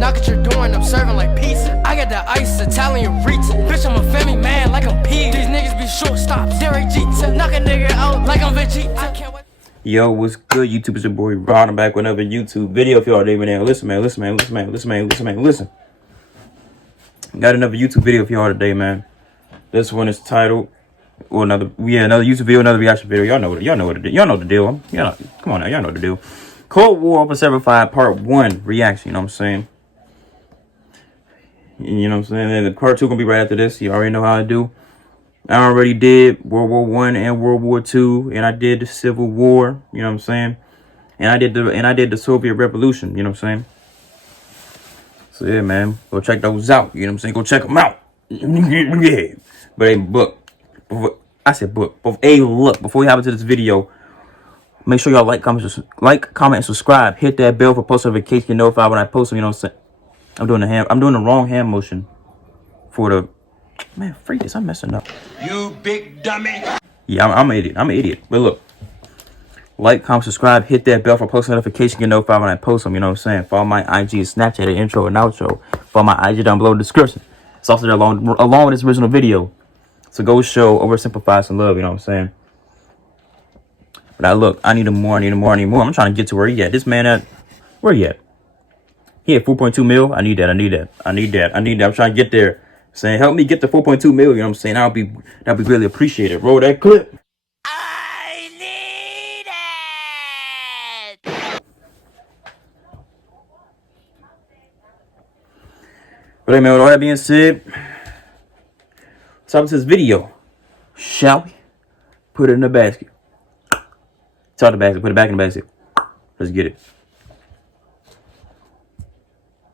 Knock at your door and I'm serving like pizza. I got the ice, Italian reach. Bitch, I'm a family man like I'm P. These niggas be shortstops. Derek Jeter. Knock a nigga out like I'm Vegeta. I can't wait. Yo, what's good, YouTube? It's your boy Ron. I'm back with another YouTube video. If y'all didn't know, listen. Got another YouTube video for y'all today, man. This one is titled, or another YouTube video, another reaction video. Y'all know the deal. Come on now, y'all know the deal. Cold War OverSimplified Part 1 reaction. You know what I'm saying? You know what I'm saying? And the part 2 gonna be right after this. You already know how I do. I already did World War I and World War II, and I did the Civil War. You know what I'm saying? And I did the Soviet Revolution. You know what I'm saying? So yeah, man, go check those out. You know what I'm saying? Go check them out. Yeah. But hey, look. But hey, look. Before we hop into this video, make sure y'all like, comment, and subscribe. Hit that bell for post notifications. Get notified when I post them. You know what I'm saying? I'm doing the wrong hand motion for the. Man, freak this. I'm messing up. You big dummy. Yeah, I'm an idiot. But look. Like, comment, subscribe, hit that bell for post notification, get notified when I post them, you know what I'm saying? Follow my IG and Snapchat, the intro and outro. Follow my IG down below in the description. It's also there along with this original video. So go show Oversimplify some love, you know what I'm saying? But look, I need more. I'm trying to get to where he at. This man at, where he at? He at 4.2 mil. I need that. I'm trying to get there. Saying, help me get to 4.2 mil, you know what I'm saying? That'll be really appreciated. Roll that clip. But hey, man, with all that being said, let's hop into this video. Shall we? Put it in the basket. Put it back in the basket. Let's get it.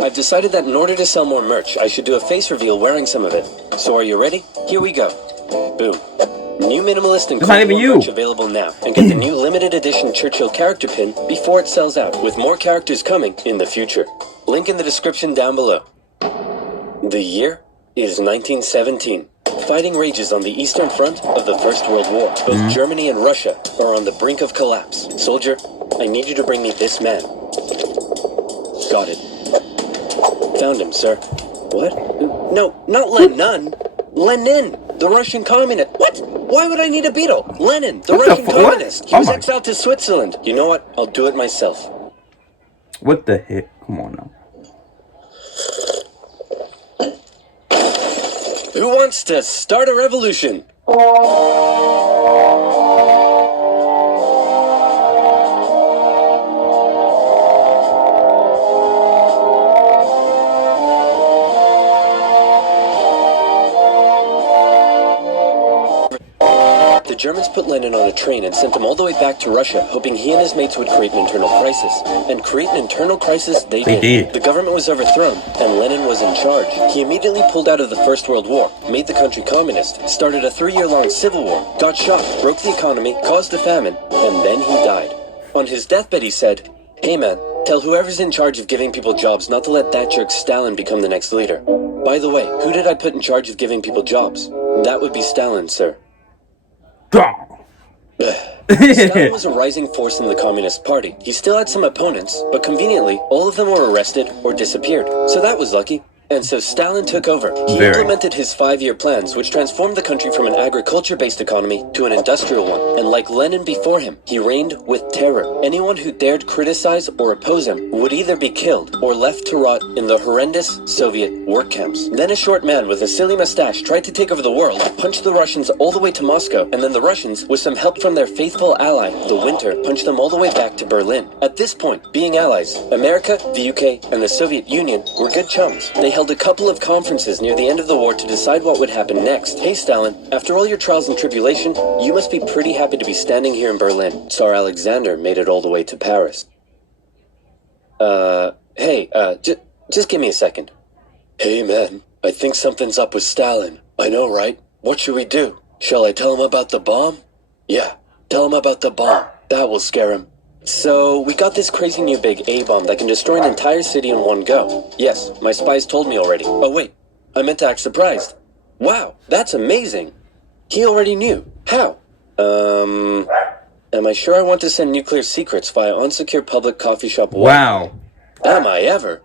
I've decided that in order to sell more merch, I should do a face reveal wearing some of it. So are you ready? Here we go. Boom. New minimalist and Cold War merch available now. And get the new limited edition Churchill character pin before it sells out, with more characters coming in the future. Link in the description down below. The year is 1917. Fighting rages on the Eastern Front of the First World War. Both Germany and Russia are on the brink of collapse. Soldier, I need you to bring me this man. Got it. Found him, sir. What? No, not Lenin. Lenin, the Russian communist. What? Why would I need a beetle? Lenin, the Russian communist. He was exiled to Switzerland. You know what? I'll do it myself. What the heck? Come on now. Who wants to start a revolution? The Germans put Lenin on a train and sent him all the way back to Russia, hoping he and his mates would create an internal crisis. And create an internal crisis they did. The government was overthrown, and Lenin was in charge. He immediately pulled out of the First World War, made the country communist, started a 3-year-long civil war, got shot, broke the economy, caused a famine, and then he died. On his deathbed he said, "Hey man, tell whoever's in charge of giving people jobs not to let that jerk Stalin become the next leader." By the way, who did I put in charge of giving people jobs? That would be Stalin, sir. Stalin was a rising force in the Communist Party. He still had some opponents, but conveniently, all of them were arrested or disappeared. So that was lucky. And so Stalin took over. He implemented his 5-year plans, which transformed the country from an agriculture-based economy to an industrial one. And like Lenin before him, he reigned with terror. Anyone who dared criticize or oppose him would either be killed or left to rot in the horrendous Soviet work camps. Then a short man with a silly mustache tried to take over the world, punched the Russians all the way to Moscow, and then the Russians, with some help from their faithful ally, the Winter, punched them all the way back to Berlin. At this point, being allies, America, the UK, and the Soviet Union were good chums. They held a couple of conferences near the end of the war to decide what would happen next. Hey Stalin, after all your trials and tribulation, you must be pretty happy to be standing here in Berlin. Tsar Alexander made it all the way to Paris. Just give me a second. Hey man, I think something's up with Stalin. I know, right? What should we do? Shall I tell him about the bomb? Yeah, tell him about the bomb. That will scare him. So, we got this crazy new big A-bomb that can destroy an entire city in one go. Yes, my spies told me already. Oh wait, I meant to act surprised. Wow, that's amazing. He already knew. How? Am I sure I want to send nuclear secrets via unsecure public coffee shop? Wow. Am I ever?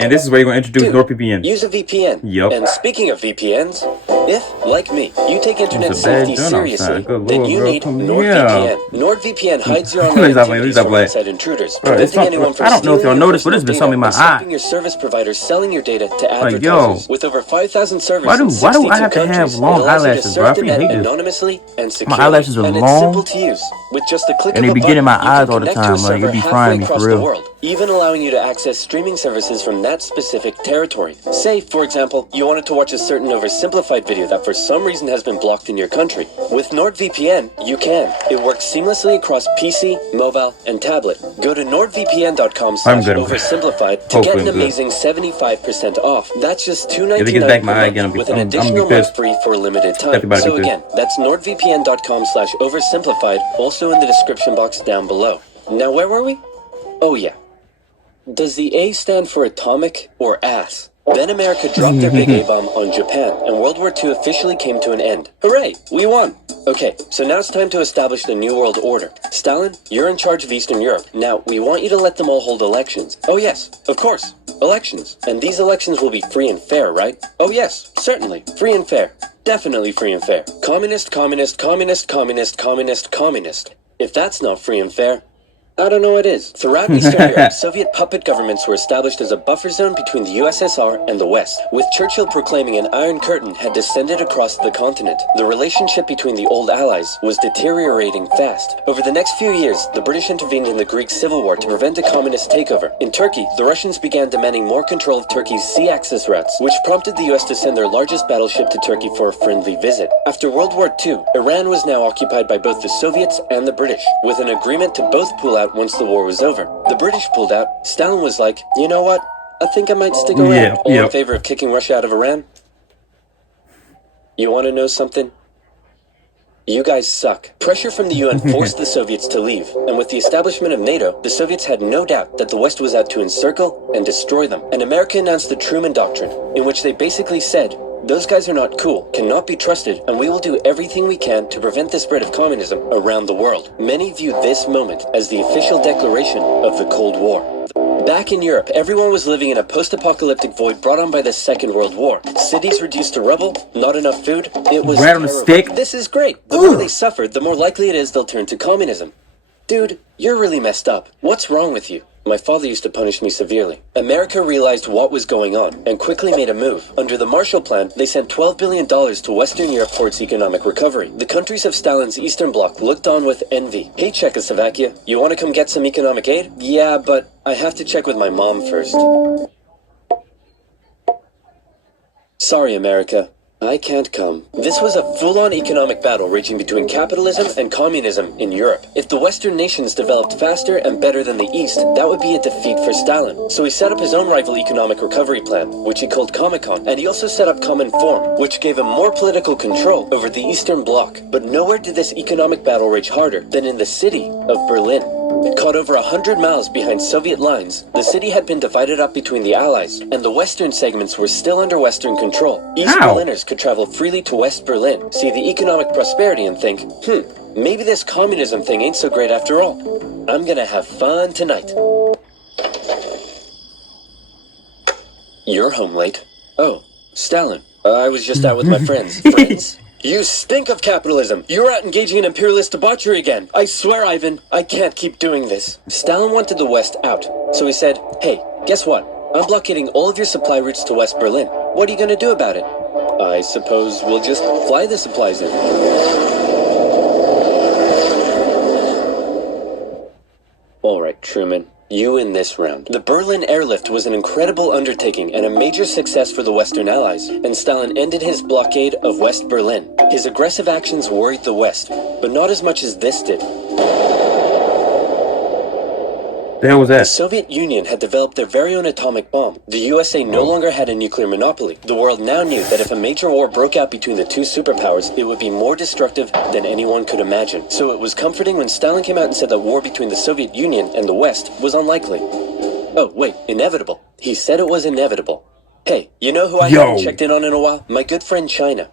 And this is where you're going to introduce NordVPN. Use a VPN. Yep. And speaking of VPNs, if, like me, you take internet safety seriously, then you need NordVPN. NordVPN hides your online activities from outside intruders, preventing anyone from stealing your personal data and stopping your service providers selling your data to advertisers. With over 5,000 servers in 62 countries, it allows you to surf the net anonymously and securely. And it's simple to use. With just the click of a button, you can connect to a server halfway across the world, even allowing you to access streaming services from that specific territory. Say, for example, you wanted to watch a certain OverSimplified video that for some reason has been blocked in your country. With NordVPN, you can. It works seamlessly across PC, mobile, and tablet. Go to nordvpn.com/oversimplified to get an amazing 75% off. That's just $2.99 per month with an additional month free for a limited time. So again, that's nordvpn.com/oversimplified, also in the description box down below. Now where were we? Oh yeah. Does the A stand for atomic or ass? Then America dropped their big A-bomb on Japan, and World War II officially came to an end. Hooray! We won! Okay, so now it's time to establish the New World Order. Stalin, you're in charge of Eastern Europe. Now, we want you to let them all hold elections. Oh yes, of course, elections. And these elections will be free and fair, right? Oh yes, certainly, free and fair. Definitely free and fair. Communist, communist, communist, communist, communist, communist. If that's not free and fair, I don't know what is. Throughout Eastern Europe, Soviet puppet governments were established as a buffer zone between the USSR and the West, with Churchill proclaiming an Iron Curtain had descended across the continent. The relationship between the old allies was deteriorating fast. Over the next few years, the British intervened in the Greek Civil War to prevent a communist takeover. In Turkey, the Russians began demanding more control of Turkey's sea access routes, which prompted the US to send their largest battleship to Turkey for a friendly visit. After World War II, Iran was now occupied by both the Soviets and the British, with an agreement to both pull out once the war was over. The British pulled out. Stalin was like, you know what? I think I might stick around. All in favor of kicking Russia out of Iran? You want to know something? You guys suck. Pressure from the UN forced the Soviets to leave, and with the establishment of NATO, the Soviets had no doubt that the West was out to encircle and destroy them. And America announced the Truman Doctrine, in which they basically said, those guys are not cool, cannot be trusted, and we will do everything we can to prevent the spread of communism around the world. Many view this moment as the official declaration of the Cold War. Back in Europe, everyone was living in a post-apocalyptic void brought on by the Second World War. Cities reduced to rubble, not enough food, it was bread on a stick. This is great. The more they suffered, the more likely it is they'll turn to communism. Dude, you're really messed up. What's wrong with you? My father used to punish me severely. America realized what was going on and quickly made a move. Under the Marshall Plan, they sent $12 billion to Western Europe for its economic recovery. The countries of Stalin's Eastern Bloc looked on with envy. Hey, Czechoslovakia, you want to come get some economic aid? Yeah, but I have to check with my mom first. Sorry, America. I can't come. This was a full-on economic battle raging between capitalism and communism in Europe. If the Western nations developed faster and better than the East, that would be a defeat for Stalin. So he set up his own rival economic recovery plan, which he called Comecon, and he also set up Common Form, which gave him more political control over the Eastern Bloc. But nowhere did this economic battle rage harder than in the city of Berlin. Caught over 100 miles behind Soviet lines, the city had been divided up between the Allies, and the western segments were still under Western control. East Berliners could travel freely to West Berlin, see the economic prosperity and think, maybe this communism thing ain't so great after all. I'm gonna have fun tonight. You're home late. Oh, Stalin. I was just out with my friends. Friends? You stink of capitalism! You're out engaging in imperialist debauchery again! I swear, Ivan, I can't keep doing this. Stalin wanted the West out, so he said, hey, guess what? I'm blockading all of your supply routes to West Berlin. What are you gonna do about it? I suppose we'll just fly the supplies in. Alright, Truman. You in this round. The Berlin airlift was an incredible undertaking and a major success for the Western Allies, and Stalin ended his blockade of West Berlin. His aggressive actions worried the West, but not as much as this did. The hell was that? The Soviet Union had developed their very own atomic bomb. The USA no longer had a nuclear monopoly. The world now knew that if a major war broke out between the two superpowers, it would be more destructive than anyone could imagine. So it was comforting when Stalin came out and said that war between the Soviet Union and the West was unlikely. Oh, wait, inevitable. He said it was inevitable. Hey, you know who I haven't checked in on in a while? My good friend China.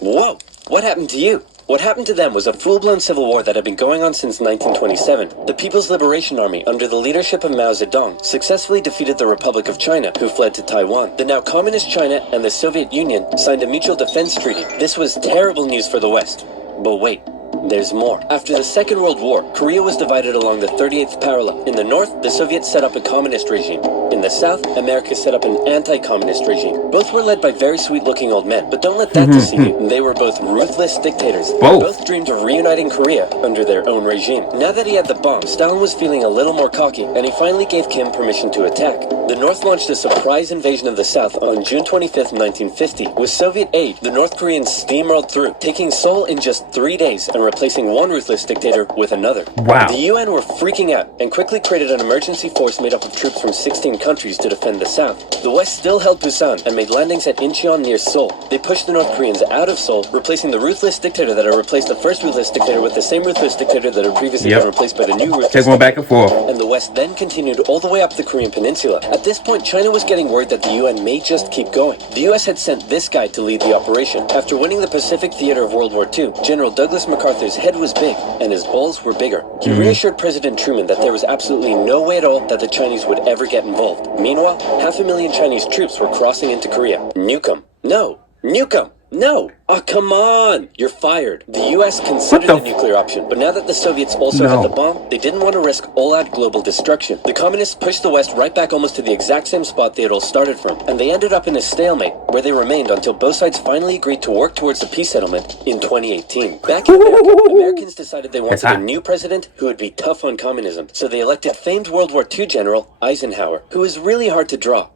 Whoa, what happened to you? What happened to them was a full-blown civil war that had been going on since 1927. The People's Liberation Army, under the leadership of Mao Zedong, successfully defeated the Republic of China, who fled to Taiwan. The now communist China and the Soviet Union signed a mutual defense treaty. This was terrible news for the West. But wait. There's more. After the Second World War, Korea was divided along the 38th parallel. In the north, the Soviets set up a communist regime. In the south, America set up an anti-communist regime. Both were led by very sweet-looking old men, but don't let that deceive you. They were both ruthless dictators. Both dreamed of reuniting Korea under their own regime. Now that he had the bomb, Stalin was feeling a little more cocky, and he finally gave Kim permission to attack. The North launched a surprise invasion of the South on June 25, 1950. With Soviet aid, the North Koreans steamrolled through, taking Seoul in just 3 days and replacing one ruthless dictator with another. Wow. The UN were freaking out and quickly created an emergency force made up of troops from 16 countries to defend the South. The West still held Busan and made landings at Incheon near Seoul. They pushed the North Koreans out of Seoul, replacing the ruthless dictator that had replaced the first ruthless dictator with the same ruthless dictator that had previously been replaced by the new ruthless dictator. Back and forth. And the West then continued all the way up the Korean Peninsula. At this point, China was getting worried that the UN may just keep going. The US had sent this guy to lead the operation. After winning the Pacific Theater of World War II, General Douglas MacArthur's head was big, and his balls were bigger. He reassured President Truman that there was absolutely no way at all that the Chinese would ever get involved. Meanwhile, 500,000 Chinese troops were crossing into Korea. Nuke 'em. No. Nuke 'em. No! Oh, come on! You're fired. The US considered the nuclear option, but now that the Soviets also had the bomb, they didn't want to risk all-out global destruction. The communists pushed the West right back almost to the exact same spot they had all started from, and they ended up in a stalemate, where they remained until both sides finally agreed to work towards a peace settlement in 2018. Back in America, Americans decided they wanted a new president who would be tough on communism, so they elected famed World War II General Eisenhower, who was really hard to draw.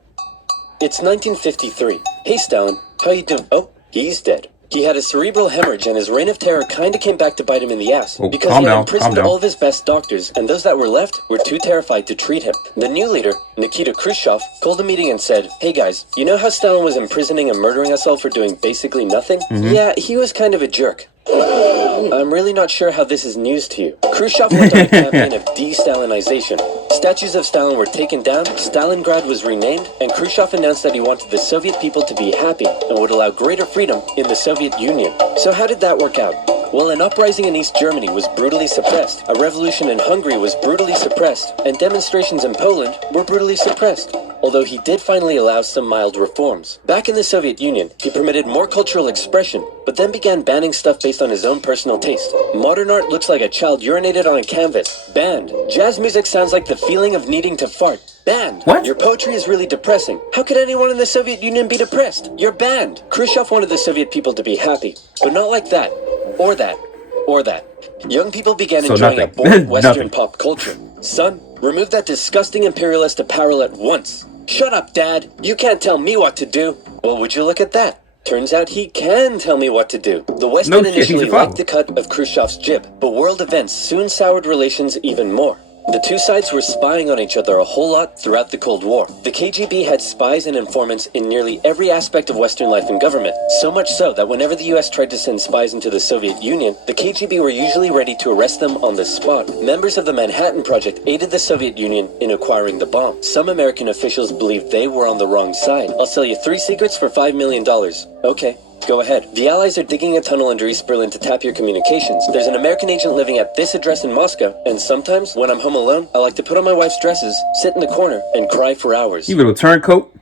It's 1953. Hey, Stalin, how you doing? Oh. He's dead. He had a cerebral hemorrhage, and his reign of terror kinda came back to bite him in the ass. Because he had imprisoned all of his best doctors, and those that were left were too terrified to treat him. The new leader, Nikita Khrushchev, called a meeting and said, "Hey guys, you know how Stalin was imprisoning and murdering us all for doing basically nothing? Yeah, he was kind of a jerk. I'm really not sure how this is news to you." Khrushchev went on a campaign of de-Stalinization. Statues of Stalin were taken down, Stalingrad was renamed, and Khrushchev announced that he wanted the Soviet people to be happy and would allow greater freedom in the Soviet Union. So how did that work out? Well, an uprising in East Germany was brutally suppressed, a revolution in Hungary was brutally suppressed, and demonstrations in Poland were brutally suppressed. Although he did finally allow some mild reforms. Back in the Soviet Union, he permitted more cultural expression, but then began banning stuff based on his own personal taste. Modern art looks like a child urinated on a canvas. Banned. Jazz music sounds like the feeling of needing to fart. Banned. What? Your poetry is really depressing. How could anyone in the Soviet Union be depressed? You're banned. Khrushchev wanted the Soviet people to be happy, but not like that. Or that. Or that. Young people began enjoying a boring Western pop culture. Son, remove that disgusting imperialist apparel at once. Shut up, Dad. You can't tell me what to do. Well, would you look at that? Turns out he can tell me what to do. The West initially liked the cut of Khrushchev's jib, but world events soon soured relations even more. The two sides were spying on each other a whole lot throughout the Cold War. The KGB had spies and informants in nearly every aspect of Western life and government, so much so that whenever the US tried to send spies into the Soviet Union, the KGB were usually ready to arrest them on the spot. Members of the Manhattan Project aided the Soviet Union in acquiring the bomb. Some American officials believed they were on the wrong side. I'll sell you 3 secrets for $5 million. Okay. Go ahead. The Allies are digging a tunnel under East Berlin to tap your communications. There's an American agent living at this address in Moscow, and sometimes, when I'm home alone, I like to put on my wife's dresses, sit in the corner, and cry for hours. You little turncoat.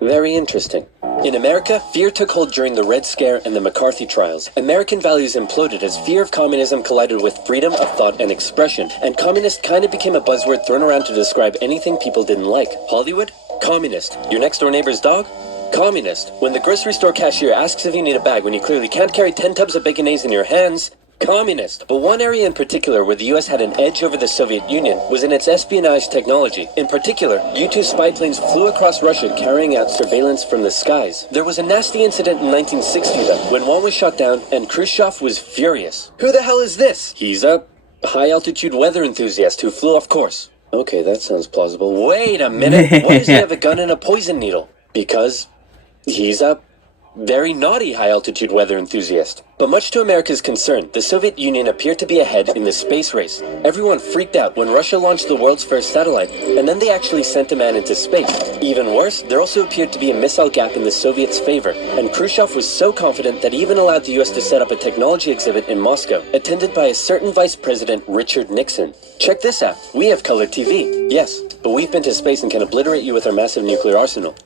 Very interesting. In America, fear took hold during the Red Scare and the McCarthy trials. American values imploded as fear of communism collided with freedom of thought and expression, and communist kind of became a buzzword thrown around to describe anything people didn't like. Hollywood? Communist. Your next door neighbor's dog? Communist. When the grocery store cashier asks if you need a bag when you clearly can't carry 10 tubs of Baconnaise in your hands, communist. But one area in particular where the US had an edge over the Soviet Union was in its espionage technology. In particular, U-2 spy planes flew across Russia carrying out surveillance from the skies. There was a nasty incident in 1960 though, when one was shot down and Khrushchev was furious. Who the hell is this? He's a high-altitude weather enthusiast who flew off course. Okay, that sounds plausible. Wait a minute. Why does he have a gun and a poison needle? Because he's a very naughty high-altitude weather enthusiast. But much to America's concern, the Soviet Union appeared to be ahead in the space race. Everyone freaked out when Russia launched the world's first satellite, and then they actually sent a man into space. Even worse, there also appeared to be a missile gap in the Soviets' favor, and Khrushchev was so confident that he even allowed the US to set up a technology exhibit in Moscow, attended by a certain Vice President Richard Nixon. Check this out. We have color TV. Yes, but we've been to space and can obliterate you with our massive nuclear arsenal.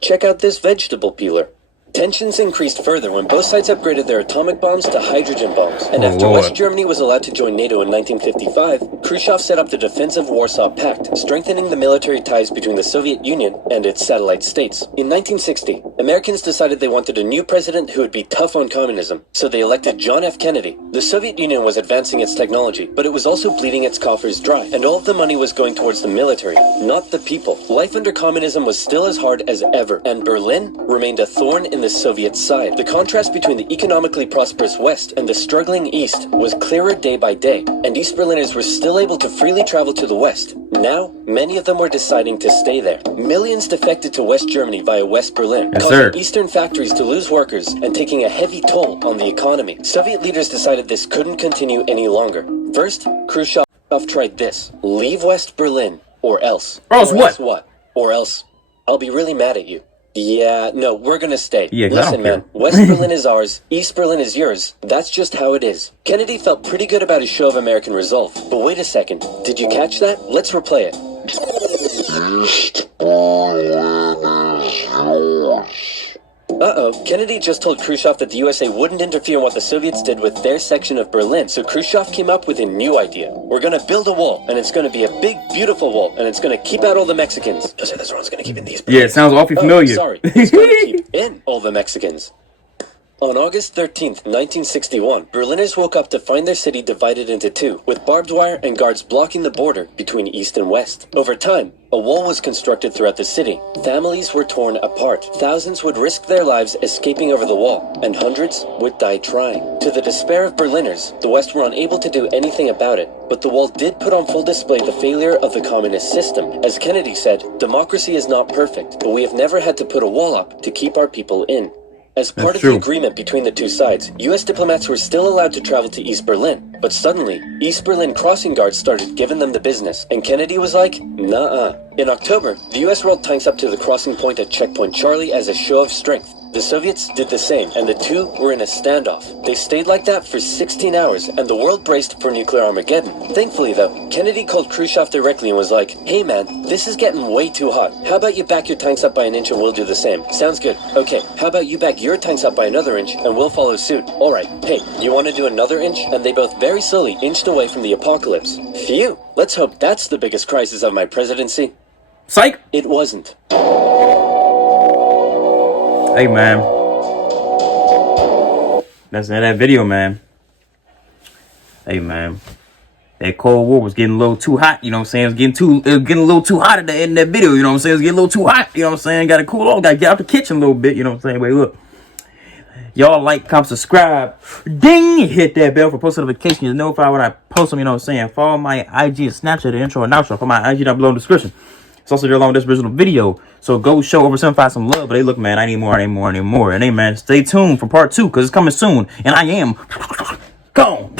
Check out this vegetable peeler. Tensions increased further when both sides upgraded their atomic bombs to hydrogen bombs. And after West Germany was allowed to join NATO in 1955, Khrushchev set up the Defensive Warsaw Pact, strengthening the military ties between the Soviet Union and its satellite states. In 1960, Americans decided they wanted a new president who would be tough on communism, so they elected John F. Kennedy. The Soviet Union was advancing its technology, but it was also bleeding its coffers dry, and all of the money was going towards the military, not the people. Life under communism was still as hard as ever, and Berlin remained a thorn in the Soviet side. The contrast between the economically prosperous West and the struggling East was clearer day by day, and East Berliners were still able to freely travel to the West. Now, many of them were deciding to stay there. Millions defected to West Germany via West Berlin, causing Eastern factories to lose workers and taking a heavy toll on the economy. Soviet leaders decided this couldn't continue any longer. First, Khrushchev tried this. Leave West Berlin, or else. Or else what? Or else, I'll be really mad at you. Yeah, no, we're gonna stay. Yeah, listen, man, West Berlin is ours, East Berlin is yours. That's just how it is. Kennedy felt pretty good about his show of American resolve. But wait a second, did you catch that? Let's replay it. East Berlin is yours. Uh-oh, Kennedy just told Khrushchev that the USA wouldn't interfere in what the Soviets did with their section of Berlin, so Khrushchev came up with a new idea. We're gonna build a wall, and it's gonna be a big, beautiful wall, and it's gonna keep out all the Mexicans. No, this one's gonna keep in these. Yeah, it sounds awfully familiar. Sorry, it's gonna keep in all the Mexicans. On August 13th, 1961, Berliners woke up to find their city divided into two, with barbed wire and guards blocking the border between East and West. Over time, a wall was constructed throughout the city. Families were torn apart. Thousands would risk their lives escaping over the wall, and hundreds would die trying. To the despair of Berliners, the West were unable to do anything about it, but the wall did put on full display the failure of the communist system. As Kennedy said, democracy is not perfect, but we have never had to put a wall up to keep our people in. As part of the agreement between the two sides, U.S. diplomats were still allowed to travel to East Berlin. But suddenly, East Berlin crossing guards started giving them the business, and Kennedy was like, nah-uh. In October, the U.S. rolled tanks up to the crossing point at Checkpoint Charlie as a show of strength. The Soviets did the same, and the two were in a standoff. They stayed like that for 16 hours, and the world braced for nuclear Armageddon. Thankfully, though, Kennedy called Khrushchev directly and was like, hey man, this is getting way too hot. How about you back your tanks up by an inch and we'll do the same? Sounds good. Okay, how about you back your tanks up by another inch and we'll follow suit? Alright, hey, you want to do another inch? And they both very slowly inched away from the apocalypse. Phew, let's hope that's the biggest crisis of my presidency. Psych! It wasn't. Hey, man. That's that video, man. Hey, man. That Cold War was getting a little too hot, you know what I'm saying? It was getting a little too hot at the end of that video, you know what I'm saying? It was getting a little too hot, you know what I'm saying? Gotta cool off, gotta get out the kitchen a little bit, you know what I'm saying? Wait, look. Y'all like, comment, subscribe. Ding! Hit that bell for post notifications. You're notified when I post them, you know what I'm saying? Follow my IG and Snapchat, the intro and outro. For my IG down below in the description. It's also there along with this original video. So go show OverSimplified some love. But hey, look, man, I need more. And hey, man, stay tuned for part 2 because it's coming soon. And I am gone.